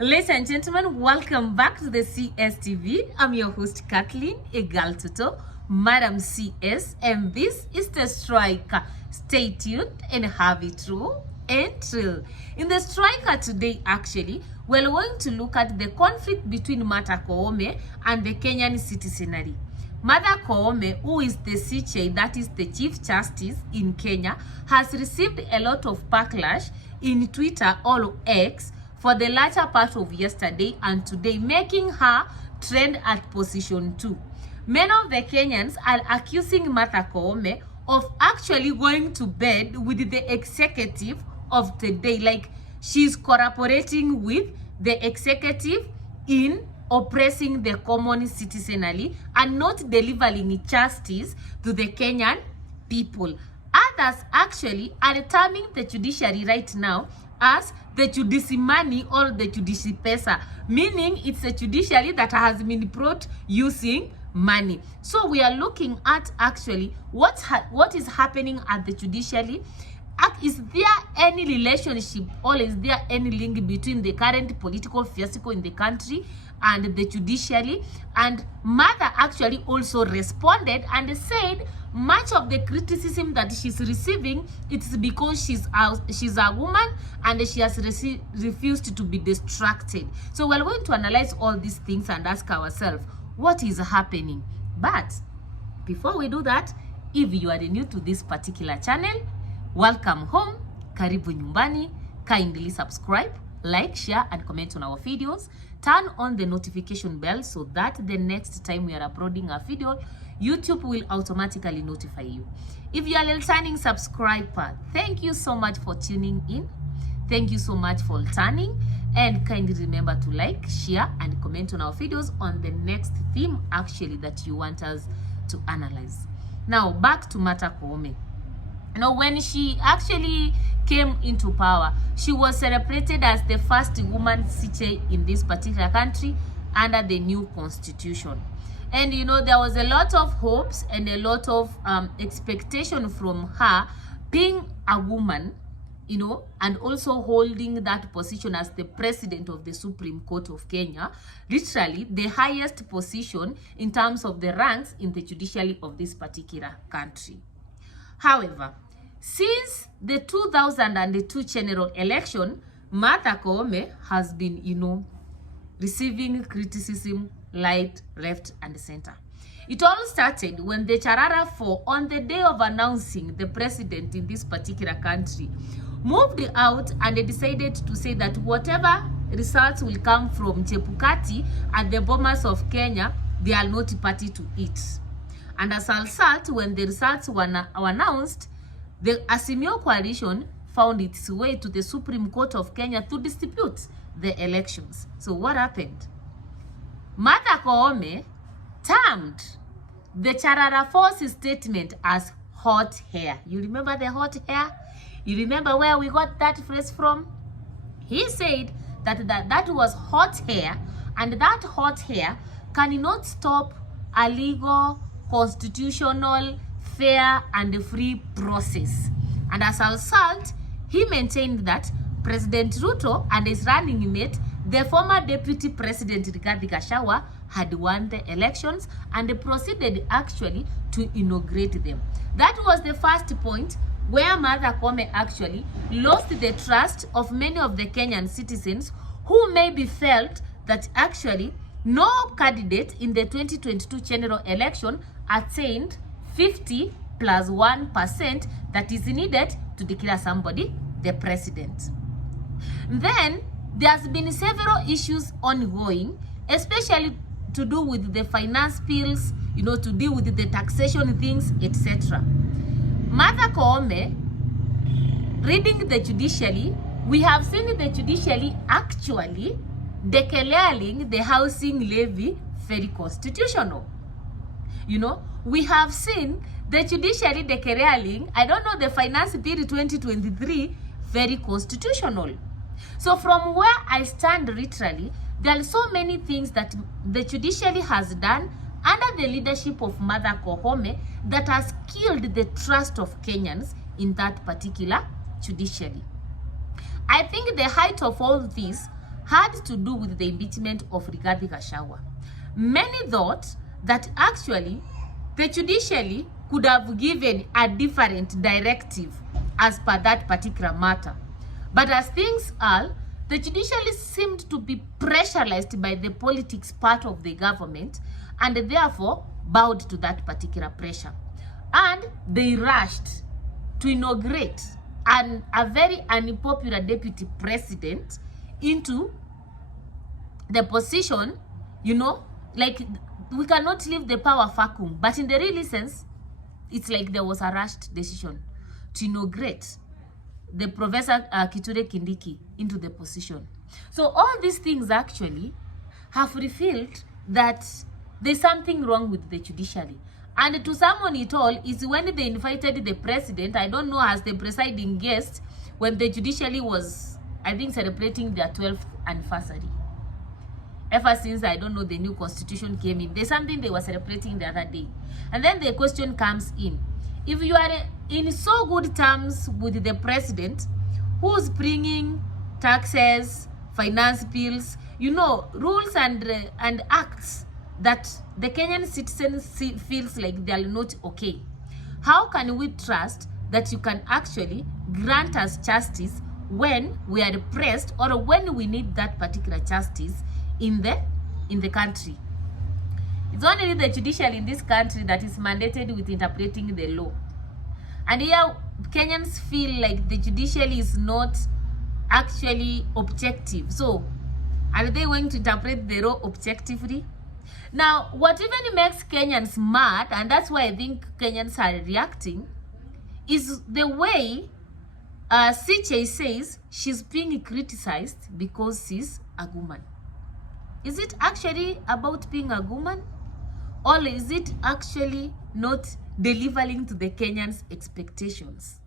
Ladies and gentlemen, welcome back to the CSTV. I'm your host, Kathleen Egaltuto, Madam CS, and this is The Striker. Stay tuned and have it true and true. In The Striker today, actually, we're going to look at the conflict between Martha Koome and the Kenyan citizenry. Martha Koome, who is the CJ, that is the Chief Justice in Kenya, has received a lot of backlash in Twitter or X for the latter part of yesterday and today, making her trend at position 2. Many of the Kenyans are accusing Martha Koome of actually going to bed with the executive of the day, like she's cooperating with the executive in oppressing the common citizenry and not delivering justice to the Kenyan people. Others actually are terming the judiciary right now as the judicimani or the judicipesa, meaning it's a judiciary that has been brought using money. So we are looking at actually what is happening at the judiciary. Is there any relationship or is there any link between the current political fiasco in the country and the judiciary? And Martha actually also responded and said much of the criticism that she's receiving, it's because she's a woman and she has refused to be distracted. So we're going to analyze all these things and ask ourselves what is happening. But before we do that, if you are new to this particular channel, welcome home, karibu nyumbani. Kindly subscribe, like, share and comment on our videos. Turn on the notification bell so that the next time we are uploading a video, YouTube will automatically notify you. If you are a returning subscriber, thank you so much for tuning in. Thank you so much for turning, and kindly remember to like, share and comment on our videos on the next theme actually that you want us to analyze. Now back to Martha Koome. Now, when she actually came into power, she was celebrated as the first woman CJ in this particular country under the new constitution. And you know, there was a lot of hopes and a lot of expectation from her being a woman, you know, and also holding that position as the president of the Supreme Court of Kenya, literally the highest position in terms of the ranks in the judiciary of this particular country. However, since the 2002 general election, Martha Koome has been, you know, receiving criticism right, left, and center. It all started when the Charara 4, on the day of announcing the president in this particular country, moved out and they decided to say that whatever results will come from Chebukati at the Bomas of Kenya, they are not party to it. And as a result, when the results were announced, the Azimio coalition found its way to the Supreme Court of Kenya to dispute the elections. So what happened? Martha Koome termed the Charara Force statement as hot hair. You remember the hot hair? You remember where we got that phrase from? He said that was hot hair, and that hot hair cannot stop a legal, constitutional, fair and free process. And as a result, he maintained that President Ruto and his running mate, the former deputy president Rigathi Gachagua, had won the elections and proceeded actually to inaugurate them. That was the first point where Martha Koome actually lost the trust of many of the Kenyan citizens who maybe felt that actually no candidate in the 2022 general election attained 50 plus 1% that is needed to declare somebody the president. Then there's been several issues ongoing, especially to do with the finance bills, you know, to deal with the taxation things, etc. Martha Koome, reading the judiciary, we have seen the judiciary actually declaring the housing levy very constitutional. You know, we have seen the judiciary declaring, I don't know, the finance bill 2023 very constitutional. So from where I stand literally, there are so many things that the judiciary has done under the leadership of Martha Koome that has killed the trust of Kenyans in that particular judiciary. I think the height of all this had to do with the impeachment of Rigathi Gachagua. Many thought that actually the judiciary could have given a different directive as per that particular matter. But as things are, the judiciary seemed to be pressurized by the politics part of the government and therefore bowed to that particular pressure. And they rushed to inaugurate a very unpopular deputy president into the position, you know, like we cannot leave the power vacuum. But in the real sense, it's like there was a rushed decision to inaugurate the Professor Kithure Kindiki into the position. So all these things actually have revealed that there's something wrong with the judiciary. And to summon it all is when they invited the president, I don't know, as the presiding guest, when the judiciary was, I think, celebrating their 12th anniversary. Ever since, I don't know, the new constitution came in, there's something they were celebrating the other day. And then the question comes in. If you are in so good terms with the president, who's bringing taxes, finance bills, you know, rules and acts that the Kenyan citizens feels like they are not okay, how can we trust that you can actually grant us justice when we are pressed or when we need that particular justice in the country? It's only the judiciary in this country that is mandated with interpreting the law. And here, Kenyans feel like the judiciary is not actually objective. So, are they going to interpret the law objectively? Now, what even makes Kenyans mad, and that's why I think Kenyans are reacting, is the way CJ says she's being criticized because she's a woman. Is it actually about being a woman? Or is it actually not delivering to the Kenyans' expectations?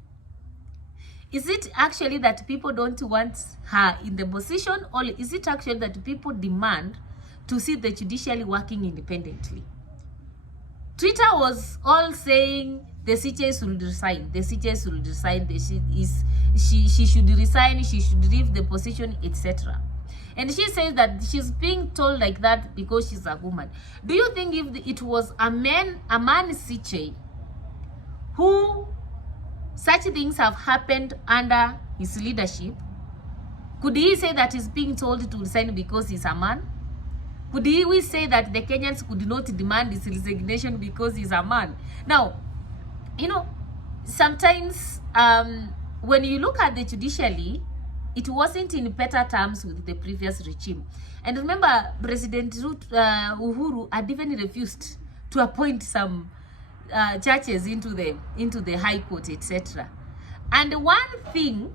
Is it actually that people don't want her in the position, or is it actually that people demand to see the judiciary working independently? Twitter was all saying the CJ should resign, the CJ should resign, she should resign, she should leave the position, etc. And she says that she's being told like that because she's a woman. Do you think if it was a man CJ, who such things have happened under his leadership, could he say that he's being told to resign because he's a man? Could we say that the Kenyans could not demand his resignation because he's a man? Now, you know, sometimes when you look at the judiciary, it wasn't in better terms with the previous regime. And remember, President Uhuru had even refused to appoint some judges into the High Court, etc. And one thing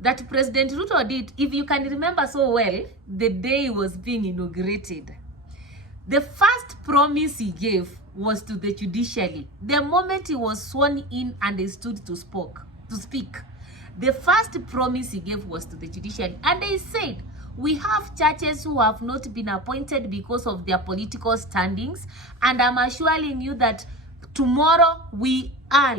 that President Ruto did, if you can remember so well, the day he was being inaugurated, the first promise he gave was to the judiciary. The moment he was sworn in and he stood to speak, the first promise he gave was to the judiciary. And they said, we have judges who have not been appointed because of their political standings, and I'm assuring you that tomorrow we are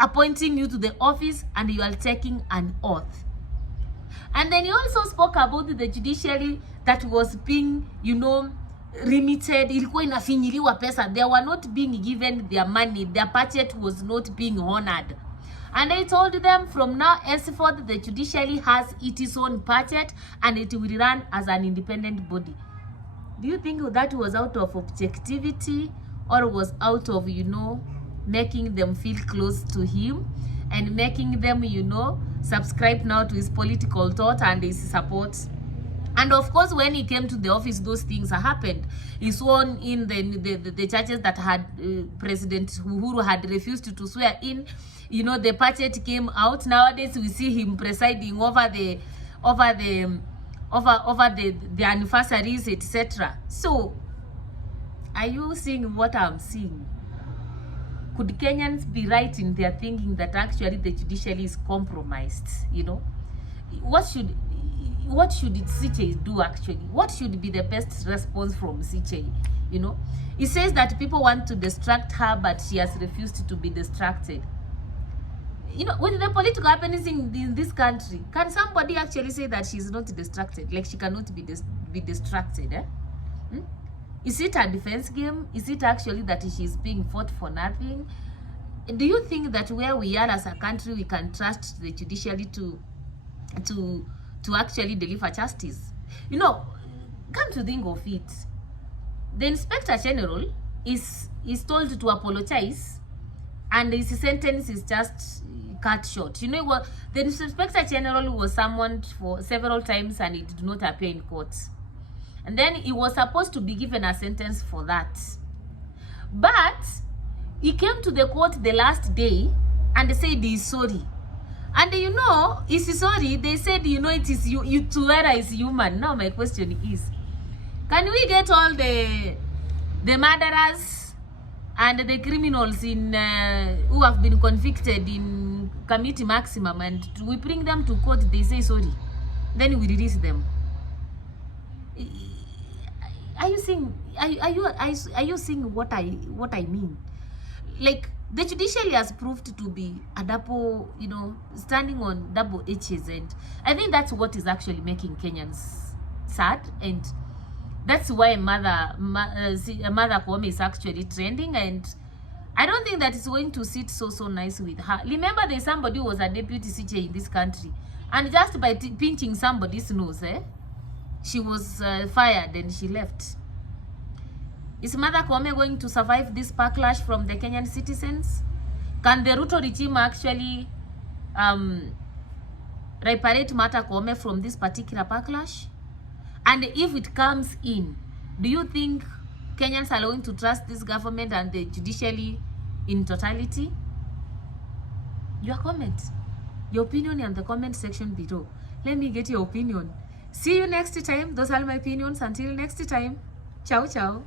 appointing you to the office and you are taking an oath. And then he also spoke about the judiciary that was being, you know, remitted. Ilikuwa inafinyiliwa pesa. They were not being given their money. Their budget was not being honored. And I told them from now henceforth the judiciary has its own budget and it will run as an independent body. Do you think that was out of objectivity or was out of, you know, making them feel close to him and making them, you know, subscribe now to his political thought and his support? And of course, when he came to the office, those things happened. He sworn in the judges that had President Uhuru had refused to swear in. You know, the budget came out. Nowadays, we see him presiding over the anniversaries, etc. So, are you seeing what I'm seeing? Could Kenyans be right in their thinking that actually the judiciary is compromised? You know, what should CJ do actually? What should be the best response from CJ? You know, he says that people want to distract her, but she has refused to be distracted. You know, with the political happenings in this country, can somebody actually say that she's not distracted? Like she cannot be distracted, eh? Hmm? Is it a defense game? Is it actually that she's being fought for nothing? Do you think that where we are as a country, we can trust the judiciary to actually deliver justice? You know, come to think of it, the Inspector General is told to apologize, and his sentence is just cut short. You know what? The Inspector General was summoned for several times and he did not appear in court. And then he was supposed to be given a sentence for that. But he came to the court the last day and said he's sorry. And you know, is sorry, they said, you know, it is you to err is human. Now my question is, can we get all the murderers and the criminals in who have been convicted in committee maximum, and we bring them to court, they say sorry, then we release them? Are you seeing? Are you seeing what I mean? Like, the judiciary has proved to be a double, you know, standing on double H's, and I think that's what is actually making Kenyans sad, and that's why Mother Koome'a is actually trending, and I don't think that it's going to sit so nice with her. Remember, there's somebody who was a deputy CJ in this country, and just by pinching somebody's nose, she was fired and she left. Is Mother Koome'a going to survive this backlash from the Kenyan citizens? Can the Ruto regime actually reparate Mother Koome'a from this particular backlash? And if it comes in, do you think Kenyans are going to trust this government and the judiciary in totality? Your comment, your opinion in the comment section below. Let me get your opinion. See you next time. Those are my opinions. Until next time. Ciao, ciao.